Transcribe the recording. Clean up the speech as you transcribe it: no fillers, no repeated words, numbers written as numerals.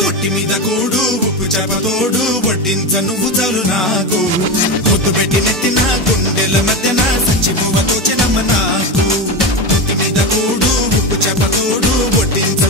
ఒట్టి మీద కూడు ఉప్పు చేపతోడు వడ్డించ నువ్వు చాలు నాకు పొద్దు పెట్టి నెత్తిన గుండెల మధ్యన సంచి పువ్వతో చెనమ్మ నాకు ఒట్టి మీద కూడు ఉప్పు చేపతోడు వడ్డించ